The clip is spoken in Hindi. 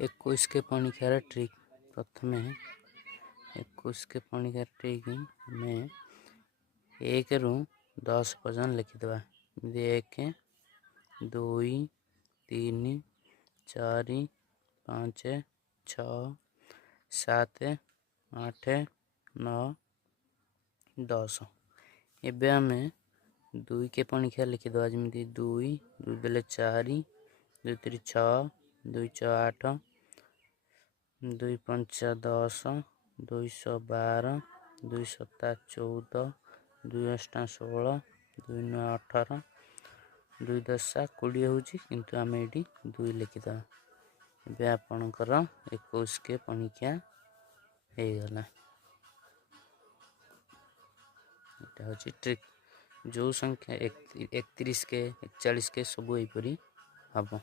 21 के पणिकार ट्रिक प्रथमे 21 के पणिकार ट्रिक में 1 ରୁ 10 पर्यंत लिखिदेवा। 1 2 3 4 5 6 7 8 9 10। एबे आमे 2 के पणिकार लिखिदेवा जमी 2 2 देले 4 2 3 6 2 6 8 2 5 10 2 12 2 7 14 2 8 16 2 9 18 2 10 20 होची किंतु आमे एटी 2 लिखिदा। एबे आपनकर 21 के पणिका हे गला। एटा होची ट्रिक। जो संख्या 31 के 41 के सब एपरी हबो।